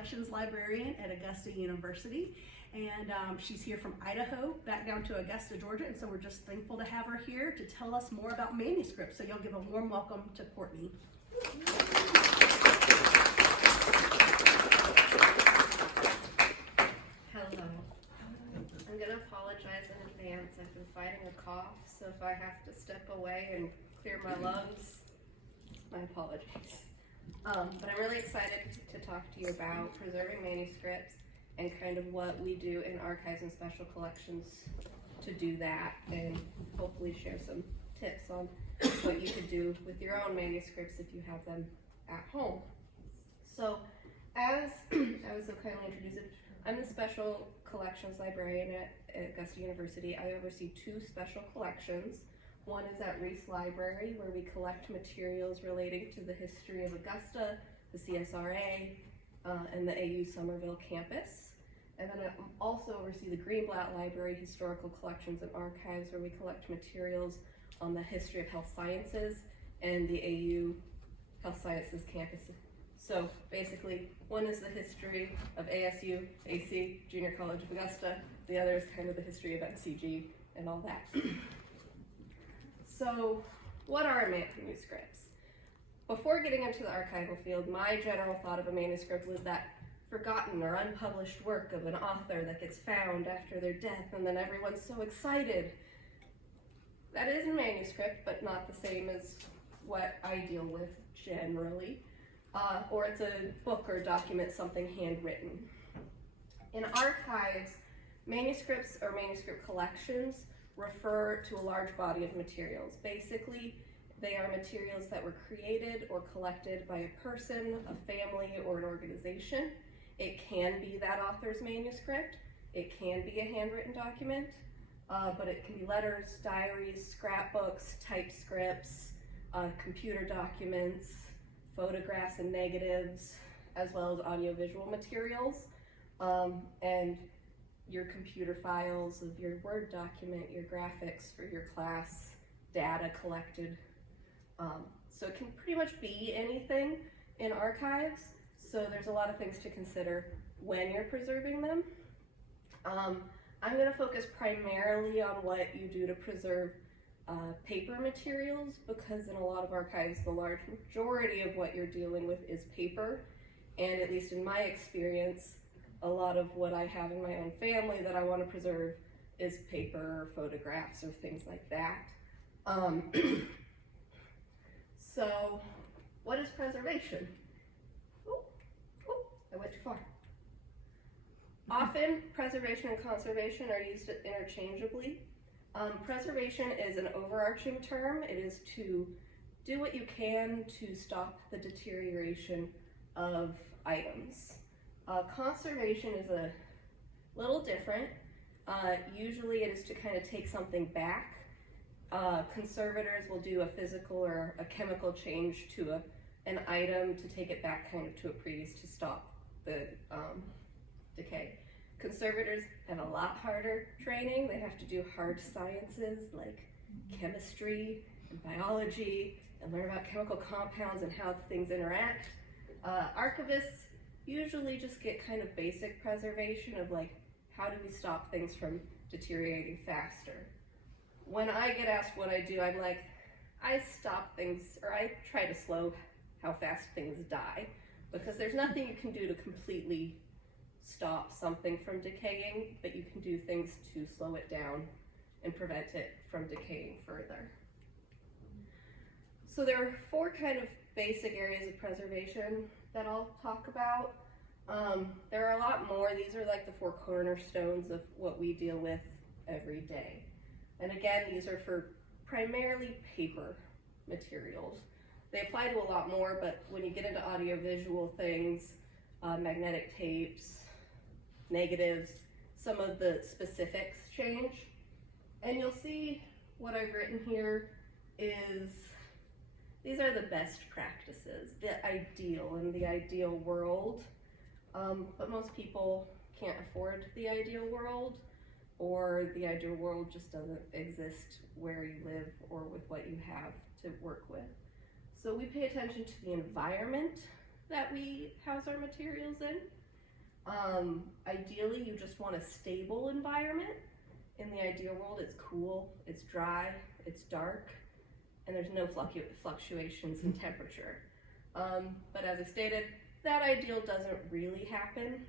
collections librarian at Augusta University. And she's here from Idaho back down to Augusta, Georgia. And so we're just thankful to have her here to tell us more about manuscripts. So y'all give a warm welcome to Courtney. Hello. I'm going to apologize in advance. I've been fighting a cough, so if I have to step away and clear my lungs, my apologies. But I'm really excited to talk to you about preserving manuscripts and kind of what we do in archives and special collections to do that, and hopefully share some tips on what you could do with your own manuscripts if you have them at home. So, as I was so kindly introduced, I'm the special collections librarian at Augusta University. I oversee 2 special collections. One is at Reese Library, where we collect materials relating to the history of Augusta, the CSRA, and the AU Somerville campus. And then I also oversee the Greenblatt Library Historical Collections and Archives, where we collect materials on the history of health sciences and the AU Health Sciences campus. So basically, one is the history of ASU, AC, Junior College of Augusta. The other is kind of the history of MCG and all that. So what are manuscripts? Before getting into the archival field, my general thought of a manuscript was that forgotten or unpublished work of an author that gets found after their death, and then everyone's so excited. That is a manuscript, but not the same as what I deal with generally. Or it's a book or document, something handwritten. In archives, manuscripts or manuscript collections refer to a large body of materials. Basically, they are materials that were created or collected by a person, a family, or an organization. It can be that author's manuscript. It can be a handwritten document, but it can be letters, diaries, scrapbooks, typescripts, computer documents, photographs and negatives, as well as audiovisual materials, and your computer files of your Word document, your graphics for your class, data collected. So it can pretty much be anything in archives. So there's a lot of things to consider when you're preserving them. I'm going to focus primarily on what you do to preserve paper materials, because in a lot of archives, the large majority of what you're dealing with is paper. And at least in my experience, a lot of what I have in my own family that I want to preserve is paper or photographs or things like that. So what is preservation? I went too far. Often, preservation and conservation are used interchangeably. Preservation is an overarching term. It is to do what you can to stop the deterioration of items. Conservation is a little different. Usually it is to kind of take something back. Conservators will do a physical or a chemical change to an item to take it back kind of to a previous to stop the decay. Conservators have a lot harder training. They have to do hard sciences like chemistry and biology and learn about chemical compounds and how things interact. Archivists usually just get kind of basic preservation of like, how do we stop things from deteriorating faster? When I get asked what I do, I'm like, I stop things, or I try to slow how fast things die, because there's nothing you can do to completely stop something from decaying, but you can do things to slow it down and prevent it from decaying further. So there are 4 kind of basic areas of preservation that I'll talk about. There are a lot more. These are like the 4 cornerstones of what we deal with every day. And again, these are for primarily paper materials. They apply to a lot more, but when you get into audiovisual things, magnetic tapes, negatives, some of the specifics change. And you'll see what I've written here is, these are the best practices, the ideal in the ideal world. But most people can't afford the ideal world, or the ideal world just doesn't exist where you live or with what you have to work with. So we pay attention to the environment that we house our materials in. Ideally, you just want a stable environment. In the ideal world, it's cool, it's dry, it's dark, and there's no fluctuations in temperature. But as I stated, that ideal doesn't really happen.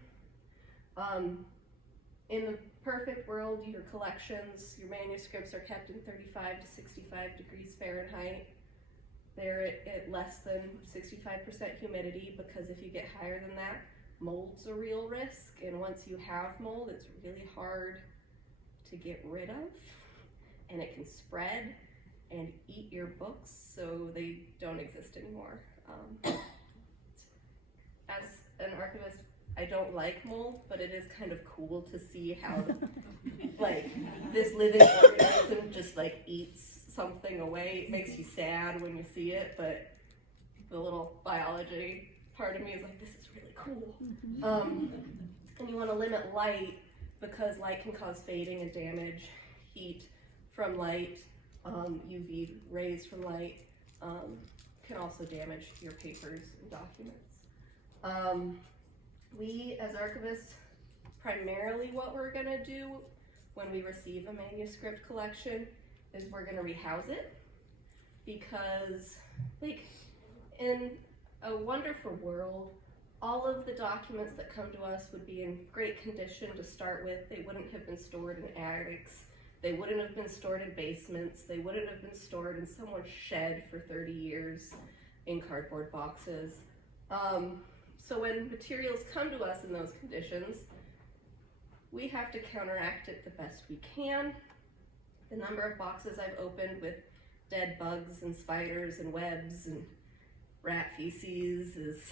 In the perfect world, your collections, your manuscripts are kept in 35 to 65 degrees Fahrenheit. They're at less than 65% humidity, because if you get higher than that, mold's a real risk. And once you have mold, it's really hard to get rid of, and it can spread and eat your books, so they don't exist anymore. As an archivist, I don't like mold, but it is kind of cool to see how like this living organism just like eats something away. It makes you sad when you see it, but the little biology part of me is like, this is really cool. And you want to limit light, because light can cause fading and damage. Heat from light, UV rays from light can also damage your papers and documents. We as archivists, primarily what we're gonna do when we receive a manuscript collection is we're gonna rehouse it, because like in a wonderful world, all of the documents that come to us would be in great condition to start with. They wouldn't have been stored in attics. They wouldn't have been stored in basements. They wouldn't have been stored in someone's shed for 30 years in cardboard boxes. So when materials come to us in those conditions, we have to counteract it the best we can. The number of boxes I've opened with dead bugs and spiders and webs and rat feces is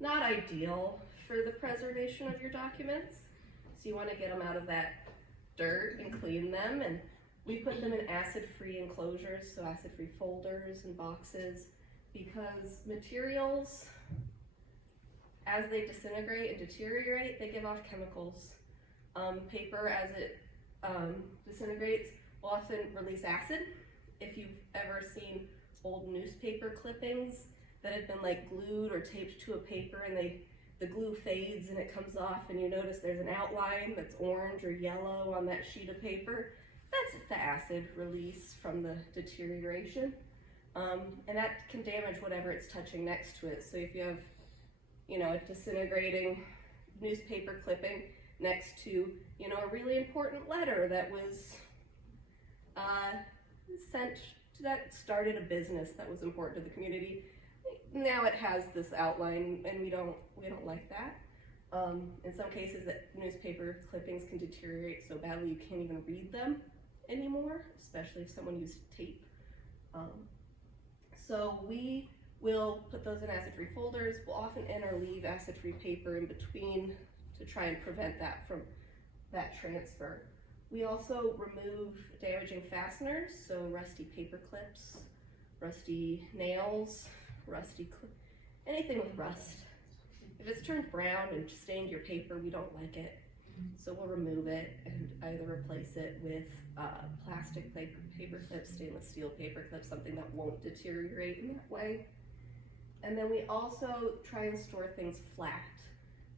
not ideal for the preservation of your documents. So you want to get them out of that dirt and clean them, and we put them in acid-free enclosures, so acid-free folders and boxes, because materials, as they disintegrate and deteriorate, they give off chemicals. Paper, as it disintegrates, will often release acid. If you've ever seen old newspaper clippings that have been like glued or taped to a paper, and the glue fades and it comes off, and you notice there's an outline that's orange or yellow on that sheet of paper, that's the acid release from the deterioration. And that can damage whatever it's touching next to it. So if you have, a disintegrating newspaper clipping next to, a really important letter that was sent, that started a business that was important to the community, now it has this outline, and we don't like that. In some cases, that newspaper clippings can deteriorate so badly you can't even read them anymore, especially if someone used tape. So we will put those in acid-free folders. We'll often interleave acid-free paper in between to try and prevent that from that transfer. We also remove damaging fasteners, so rusty paper clips, rusty nails, anything with rust. If it's turned brown and stained your paper, we don't like it. So we'll remove it and either replace it with plastic paper clips, stainless steel paper clips, something that won't deteriorate in that way. And then we also try and store things flat.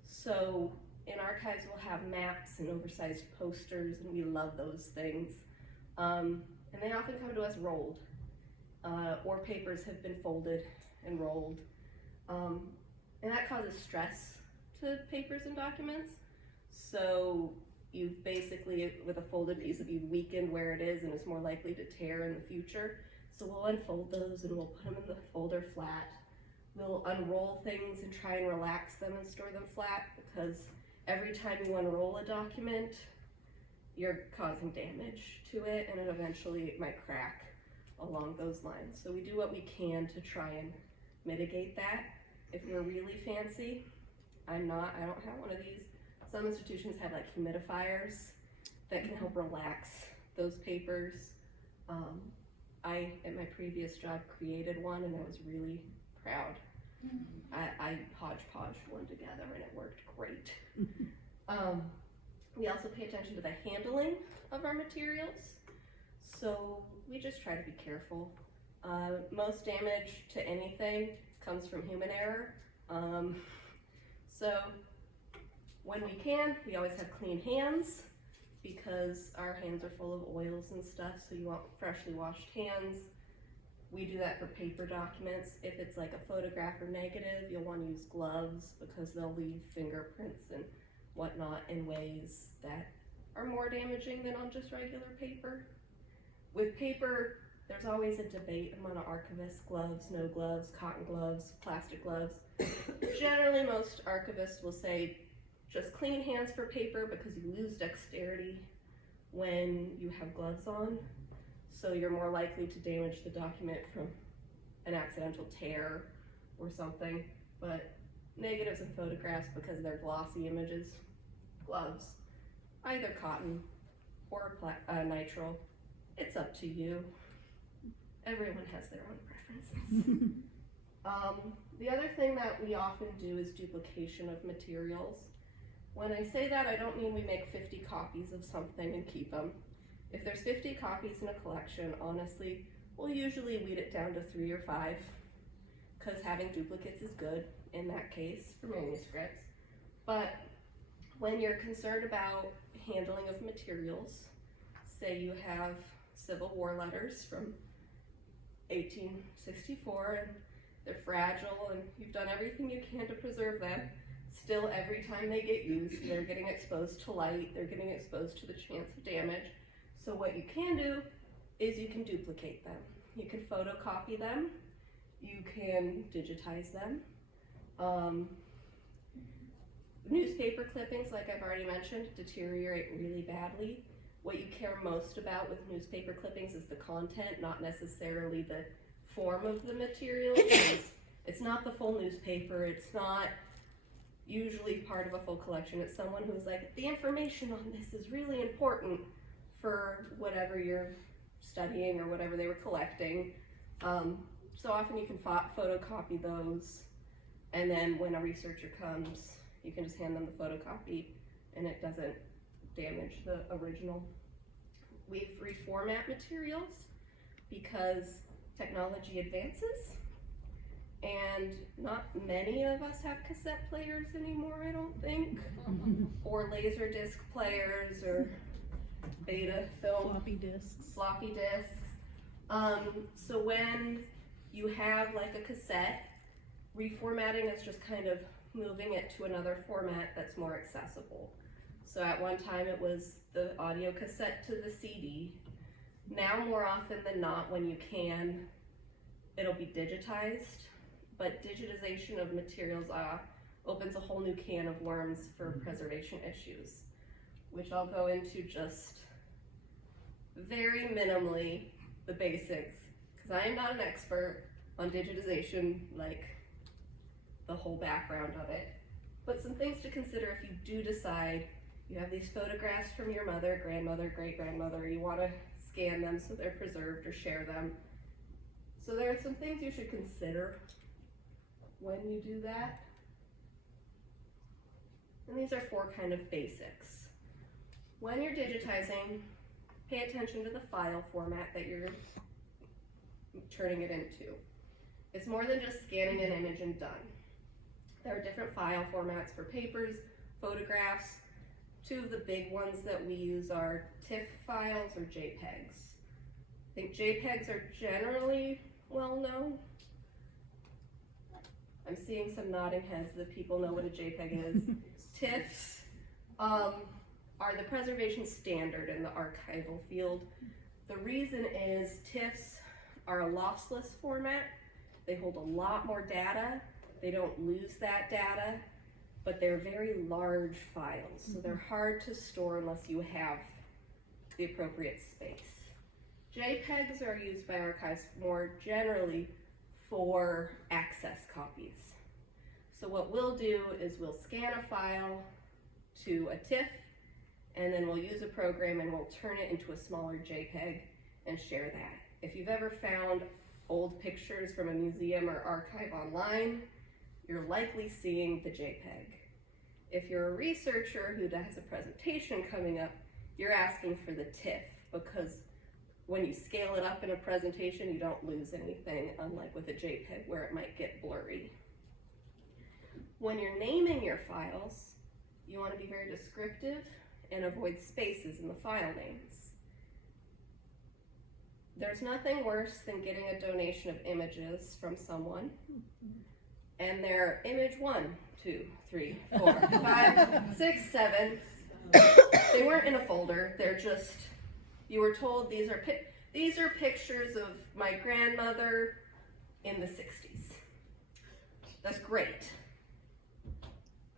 So in archives, we'll have maps and oversized posters, and we love those things. And they often come to us rolled, or papers have been folded and rolled. And that causes stress to papers and documents. So you've basically, with a folded piece, you've weakened where it is and it's more likely to tear in the future. So we'll unfold those and we'll put them in the folder flat. We'll unroll things and try and relax them and store them flat, because every time you unroll a document, you're causing damage to it, and eventually it might crack along those lines. So we do what we can to try and mitigate that. If we're really fancy, I don't have one of these. Some institutions have like humidifiers that can help relax those papers. I, at my previous job, created one, and I was really proud. I hodgepodged one together, and it worked great. We also pay attention to the handling of our materials. So we just try to be careful. Most damage to anything comes from human error. So When we can, we always have clean hands because our hands are full of oils and stuff, so you want freshly washed hands. We do that for paper documents. If it's like a photograph or negative, you'll want to use gloves because they'll leave fingerprints and whatnot in ways that are more damaging than on just regular paper. With paper, there's always a debate among archivists: gloves, no gloves, cotton gloves, plastic gloves. Generally, most archivists will say just clean hands for paper because you lose dexterity when you have gloves on. So you're more likely to damage the document from an accidental tear or something. But negatives and photographs, because they're glossy images, gloves, either cotton or nitrile. It's up to you. Everyone has their own preferences. The other thing that we often do is duplication of materials. When I say that, I don't mean we make 50 copies of something and keep them. If there's 50 copies in a collection, honestly, we'll usually weed it down to 3 or 5, because having duplicates is good in that case for manuscripts. But when you're concerned about handling of materials, say you have Civil War letters from 1864 and they're fragile and you've done everything you can to preserve them, still every time they get used, they're getting exposed to light, they're getting exposed to the chance of damage. So what you can do is you can duplicate them. You can photocopy them, you can digitize them. Newspaper clippings, like I've already mentioned, deteriorate really badly. What you care most about with newspaper clippings is the content, not necessarily the form of the material. It's not the full newspaper, it's not usually part of a full collection. It's someone who's like, the information on this is really important for whatever you're studying or whatever they were collecting. So often you can photocopy those, and then when a researcher comes, you can just hand them the photocopy and it doesn't damage the original. We reformat materials because technology advances, and not many of us have cassette players anymore, I don't think, or laser disc players, or beta film floppy disks. So when you have like a cassette, reformatting is just kind of moving it to another format that's more accessible. So at one time it was the audio cassette to the CD. Now more often than not, when you can, it'll be digitized, but digitization of materials opens a whole new can of worms for preservation issues, which I'll go into just very minimally, the basics, because I am not an expert on digitization, like the whole background of it. But some things to consider if you do decide you have these photographs from your mother, grandmother, great-grandmother, you want to scan them so they're preserved or share them. So there are some things you should consider when you do that. And these are 4 kind of basics. When you're digitizing, pay attention to the file format that you're turning it into. It's more than just scanning an image and done. There are different file formats for papers, photographs. 2 of the big ones that we use are TIFF files or JPEGs. I think JPEGs are generally well known. I'm seeing some nodding heads that people know what a JPEG is. TIFFs are the preservation standard in the archival field. The reason is TIFFs are a lossless format. They hold a lot more data. They don't lose that data, but they're very large files, so they're hard to store unless you have the appropriate space. JPEGs are used by archives more generally for access copies. So what we'll do is we'll scan a file to a TIFF, and then we'll use a program and we'll turn it into a smaller JPEG and share that. If you've ever found old pictures from a museum or archive online, you're likely seeing the JPEG. If you're a researcher who has a presentation coming up, you're asking for the TIFF, because when you scale it up in a presentation, you don't lose anything, unlike with a JPEG where it might get blurry. When you're naming your files, You want to be very descriptive and avoid spaces in the file names. There's nothing worse than getting a donation of images from someone and they're image 1, 2, 3, 4, 5, 6, 7. They weren't in a folder. They're just, you were told these are pictures of my grandmother in the 60s. That's great.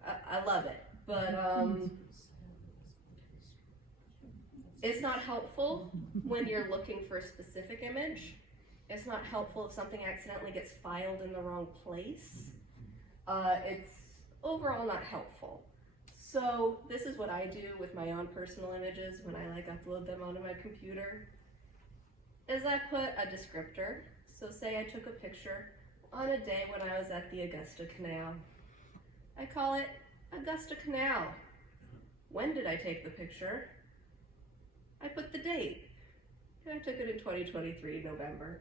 I love it, but it's not helpful when you're looking for a specific image. It's not helpful if something accidentally gets filed in the wrong place. It's overall not helpful. So this is what I do with my own personal images when I upload them onto my computer, is I put a descriptor. So say I took a picture on a day when I was at the Augusta Canal. I call it Augusta Canal. When did I take the picture? I put the date. I took it in 2023, November.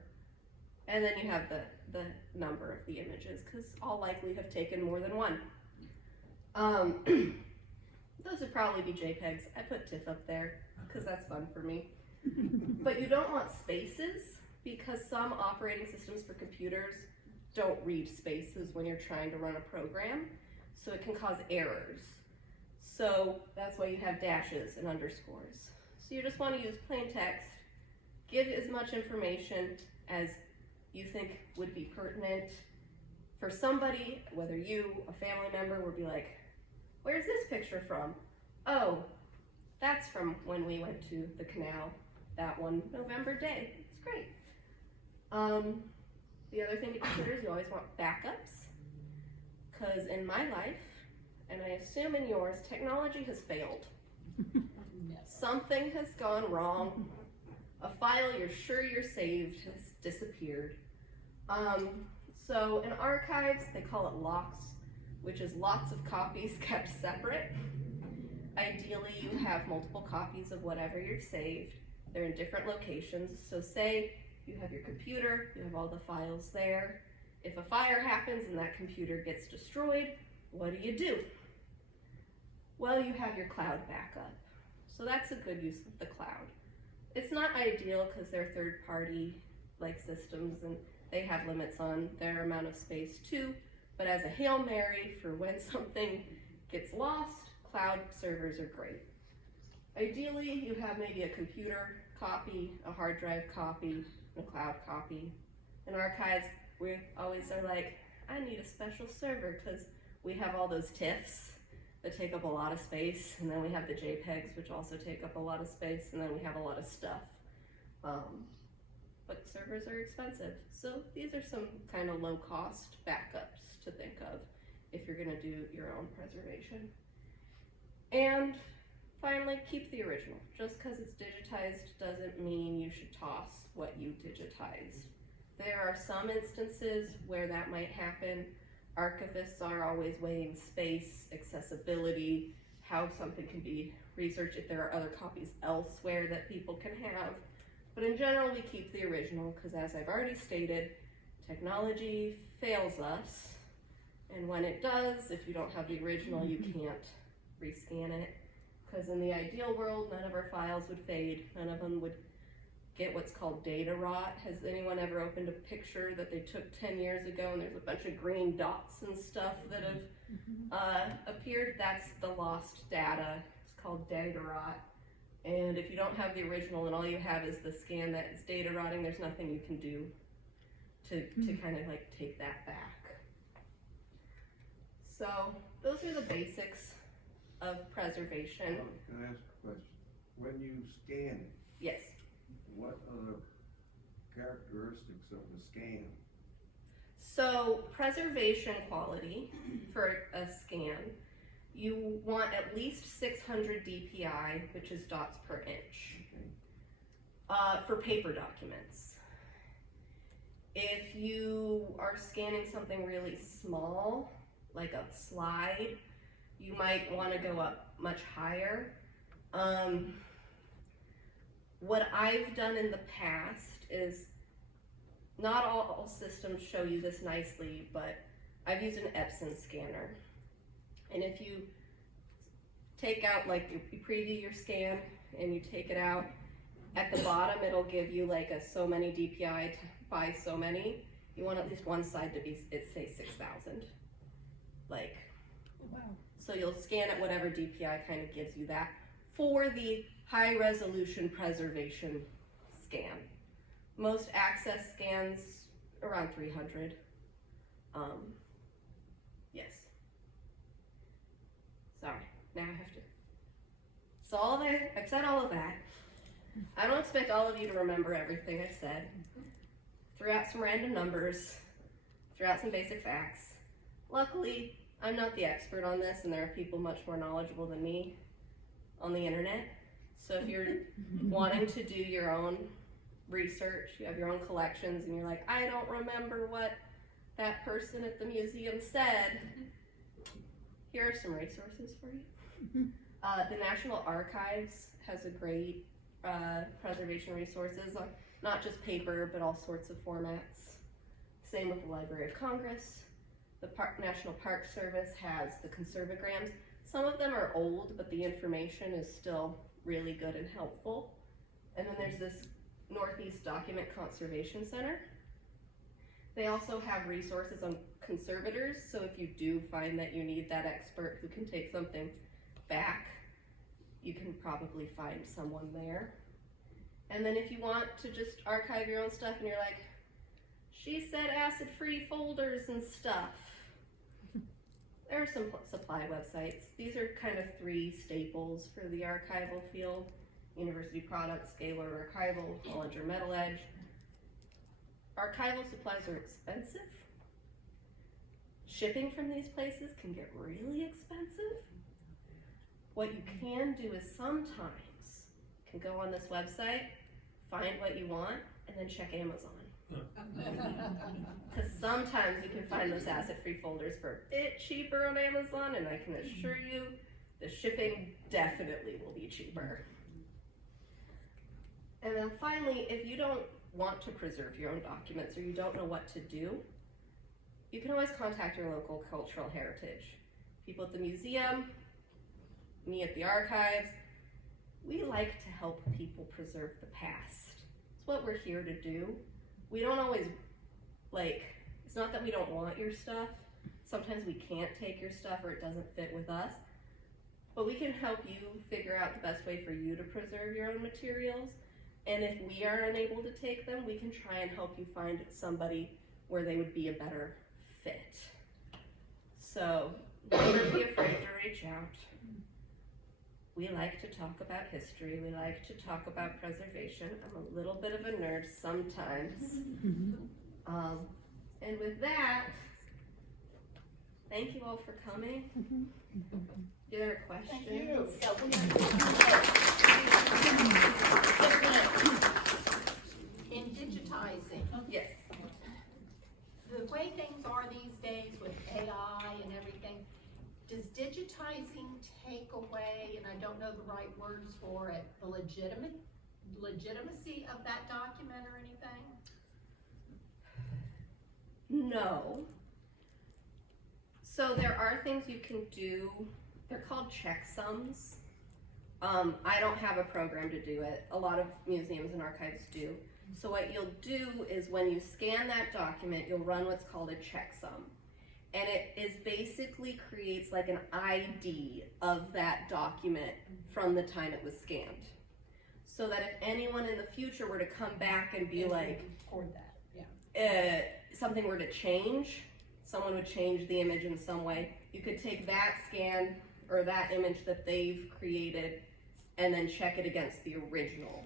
And then you have the number of the images, because I'll likely have taken more than one. Those would probably be JPEGs. I put TIFF up there, because that's fun for me. But you don't want spaces, because some operating systems for computers don't read spaces when you're trying to run a program, so it can cause errors. So that's why you have dashes and underscores. So you just want to use plain text, give as much information as you think would be pertinent for somebody, whether you, a family member, would be like, where's this picture from? Oh, that's from when we went to the canal that one November day. It's great. The other thing to consider is you always want backups, because in my life, and I assume in yours, technology has failed. Something has gone wrong. A file you're sure you're saved has disappeared. So in archives, they call it locks, which is lots of copies kept separate. Ideally, you have multiple copies of whatever you've saved. They're in different locations. So say you have your computer, you have all the files there. If a fire happens and that computer gets destroyed, what do? Well, you have your cloud backup. So that's a good use of the cloud. It's not ideal because they're third-party systems and they have limits on their amount of space too, but as a Hail Mary for when something gets lost, cloud servers are great. Ideally, you have maybe a computer copy, a hard drive copy, and a cloud copy. In archives, we always are like, I need a special server because we have all those TIFFs that take up a lot of space, and then we have the JPEGs, which also take up a lot of space, and then we have a lot of stuff. But servers are expensive, so these are some kind of low-cost backups to think of if you're going to do your own preservation. And finally, keep the original. Just because it's digitized doesn't mean you should toss what you digitized. There are some instances where that might happen. Archivists are always weighing space, accessibility, how something can be researched, if there are other copies elsewhere that people can have. But in general, we keep the original because, as I've already stated, technology fails us. And when it does, if you don't have the original, you can't rescan it. Because in the ideal world, none of our files would fade. None of them would get what's called data rot. Has anyone ever opened a picture that they took 10 years ago and there's a bunch of green dots and stuff that have appeared? That's the lost data. It's called data rot. And if you don't have the original and all you have is the scan that is data rotting, there's nothing you can do to kind of take that back. So those are the basics of preservation. Can I ask a question? When you scan it, Yes. what are the characteristics of the scan? So preservation quality for a scan, you want at least 600 dpi, which is dots per inch, for paper documents. If you are scanning something really small, like a slide, you might want to go up much higher. What I've done in the past is, not all systems show you this nicely, but I've used an Epson scanner. And if you take out, like, you preview your scan and you take it out. At the bottom, it'll give you like a so many DPI by so many. You want at least one side to be, say 6,000. Like, Wow. so you'll scan at whatever DPI kind of gives you that for the high resolution preservation scan. Most access scans around 300. Yes. Sorry, now I have to. So I've said all of that. I don't expect all of you to remember everything I said. Threw out some random numbers, threw out some basic facts. Luckily, I'm not the expert on this, and there are people much more knowledgeable than me on the internet. So if you're wanting to do your own research, you have your own collections, and you're like, I don't remember what that person at the museum said, here are some resources for you. The National Archives has a great preservation resources, not just paper, but all sorts of formats. Same with the Library of Congress. The National Park Service has the conservograms. Some of them are old, but the information is still really good and helpful. And then there's this Northeast Document Conservation Center. They also have resources on conservators, so if you do find that you need that expert who can take something back, you can probably find someone there. And then if you want to just archive your own stuff and you're like, she said acid-free folders and stuff, there are some supply websites. These are kind of 3 staples for the archival field: University Products, Gaylord Archival, Hollinger Metal Edge. Archival supplies are expensive. Shipping from these places can get really expensive. What you can do is sometimes you can go on this website, find what you want, and then check Amazon. Because sometimes you can find those acid-free folders for a bit cheaper on Amazon, and I can assure you the shipping definitely will be cheaper. And then finally, if you don't want to preserve your own documents or you don't know what to do, you can always contact your local cultural heritage. People at the museum, me at the archives, we like to help people preserve the past. It's what we're here to do. We don't always, it's not that we don't want your stuff. Sometimes we can't take your stuff or it doesn't fit with us. But we can help you figure out the best way for you to preserve your own materials. And if we are unable to take them, we can try and help you find somebody where they would be a better fit. So never be afraid to reach out. We like to talk about history. We like to talk about preservation. I'm a little bit of a nerd sometimes. And with that, thank you all for coming. Are there questions? Thank you. In digitizing, Yes. the way things are these days with AI and everything, does digitizing take away, and I don't know the right words for it, the legitimacy of that document or anything? No. So there are things you can do. They're called checksums. I don't have a program to do it. A lot of museums and archives do. So what you'll do is when you scan that document, you'll run what's called a checksum. And it is basically creates like an ID of that document from the time it was scanned. So that if anyone in the future were to come back and be like, Record that, yeah. Something were to change, someone would change the image in some way, you could take that scan or that image that they've created and then check it against the original.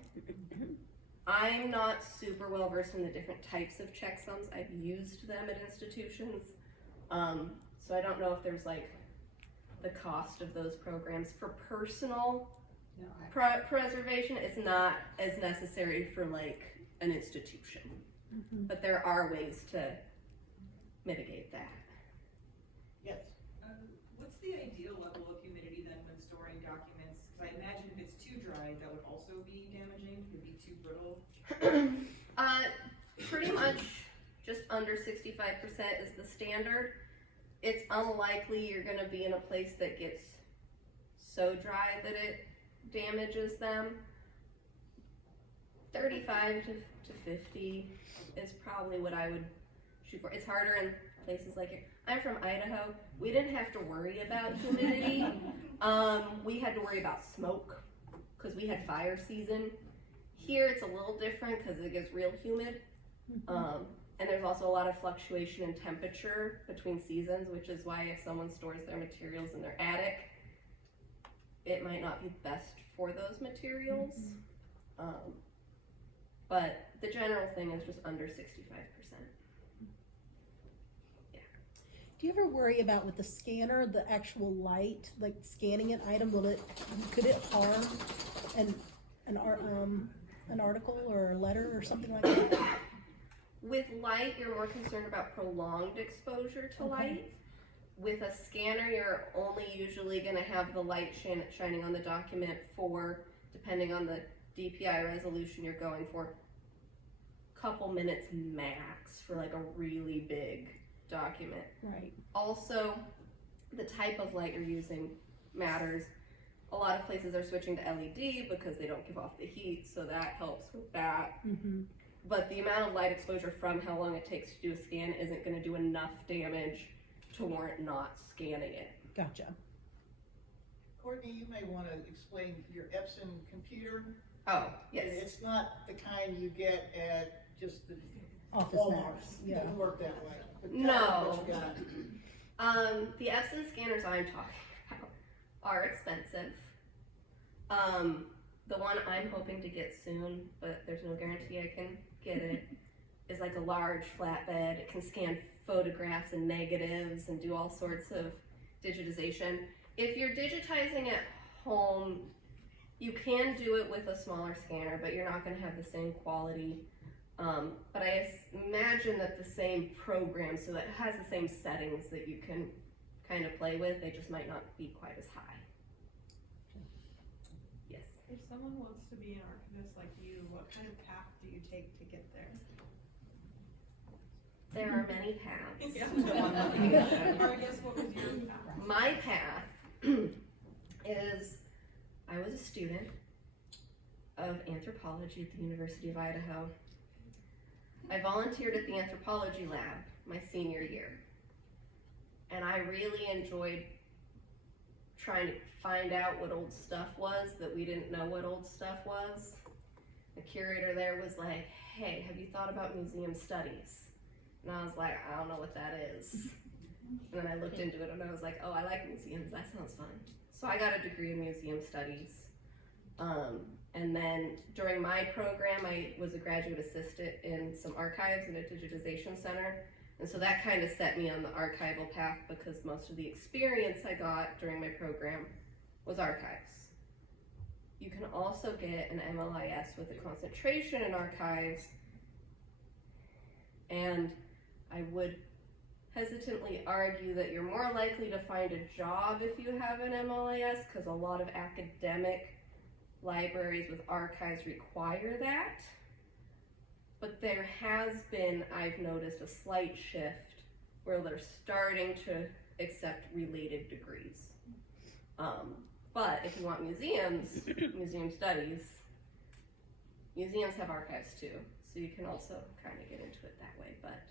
I'm not super well versed in the different types of checksums. I've used them at institutions. So I don't know if there's like the cost of those programs. For personal preservation, it's not as necessary for like an institution. But there are ways to mitigate that. Yes. What's the ideal level of humidity then when storing documents? Because I imagine if it's too dry, that would also be damaging. It could be too brittle. Pretty much just under 65% is the standard. It's unlikely you're going to be in a place that gets so dry that it damages them. 35 to 50 is probably what I would shoot for. It's harder in places like here. I'm from Idaho. We didn't have to worry about humidity. We had to worry about smoke because we had fire season. Here it's a little different because it gets real humid. And there's also a lot of fluctuation in temperature between seasons, which is why if someone stores their materials in their attic, it might not be best for those materials. But the general thing is just under 65%. Do you ever worry about with the scanner, the actual light, like scanning an item, could it harm an article or a letter or something like that? With light, you're more concerned about prolonged exposure to light. With a scanner, you're only usually going to have the light shining on the document for, depending on the DPI resolution you're going for, couple minutes max for like a really big document. Right. Also, the type of light you're using matters. A lot of places are switching to LED because they don't give off the heat, so that helps with that. But the amount of light exposure from how long it takes to do a scan isn't going to do enough damage to warrant not scanning it. Gotcha. Courtney, you may want to explain your Epson computer. Oh, yes. It's not the kind you get at just the Office Walmart. Max, yeah. It doesn't work that way. But tell No. us what you got. The Epson scanners I'm talking about are expensive. The one I'm hoping to get soon, but there's no guarantee I can get it, is like a large flatbed. It can scan photographs and negatives and do all sorts of digitization. If you're digitizing at home, you can do it with a smaller scanner, but you're not going to have the same quality. But I imagine that the same program, so that it has the same settings that you can kind of play with, they just might not be quite as high. Yes. If someone wants to be an archivist like you, what kind of path do you take to get there? There are many paths. Or I guess what was your path? My path is, I was a student of anthropology at the University of Idaho. I volunteered at the anthropology lab my senior year, and I really enjoyed trying to find out what old stuff was that we didn't know what old stuff was. The curator there was like, hey, have you thought about museum studies? And I was like, I don't know what that is. And then I looked into it and I was like, oh, I like museums, that sounds fun. So I got a degree in museum studies. And then during my program, I was a graduate assistant in some archives and a digitization center. And so that kind of set me on the archival path because most of the experience I got during my program was archives. You can also get an MLIS with a concentration in archives, and I would hesitantly argue that you're more likely to find a job if you have an MLIS because a lot of academic libraries with archives require that. But there has been, I've noticed, a slight shift where they're starting to accept related degrees. But if you want museums, museum studies, museums have archives too, so you can also kind of get into it that way. But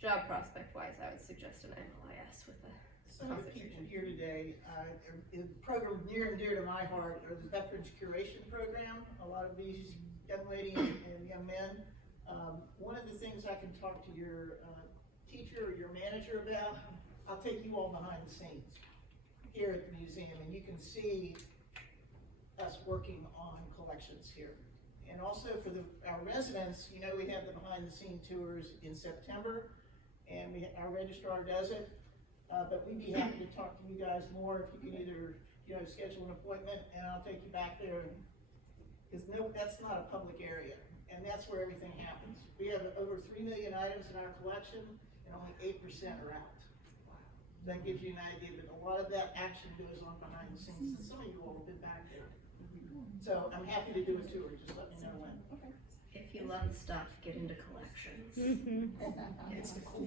job prospect-wise, I would suggest an MLIS with a Some of the people here today, a program near and dear to my heart are the Veterans Curation Program. A lot of these young ladies and young men. One of the things I can talk to your teacher or your manager about, I'll take you all behind the scenes here at the museum, and you can see us working on collections here. And also for our residents, you know, we have the behind the scene tours in September, and our registrar does it. But we'd be happy to talk to you guys more if you can either, you know, schedule an appointment and I'll take you back there. Because that's not a public area, and that's where everything happens. We have over 3 million items in our collection, and only 8% are out. That gives you an idea that a lot of that action goes on behind the scenes, and some of you all have been back there. So I'm happy to do a tour, just let me know when. If you love stuff, get into collections. It's the cool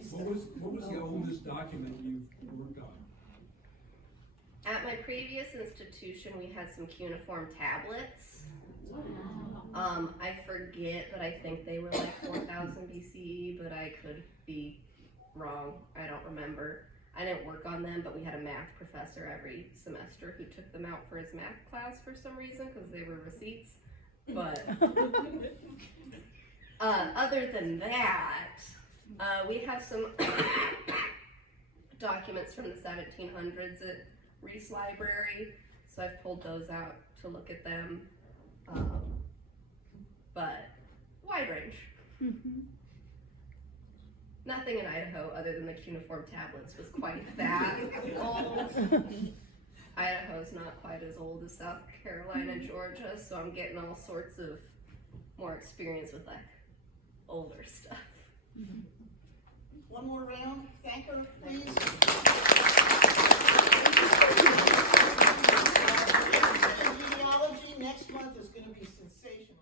What was the oldest document you've worked on? At my previous institution, we had some cuneiform tablets. I forget, but I think they were like 4000 BCE, but I could be wrong. I don't remember. I didn't work on them, but we had a math professor every semester who took them out for his math class for some reason, because they were receipts. But other than that, we have some documents from the 1700s at Reese Library, so I've pulled those out to look at them. But wide range. Nothing in Idaho other than the cuneiform tablets was quite that old. Idaho's not quite as old as South Carolina and Georgia, so I'm getting all sorts of more experience with like older stuff. One more round, thank her, please. Genealogy next month is gonna be sensational.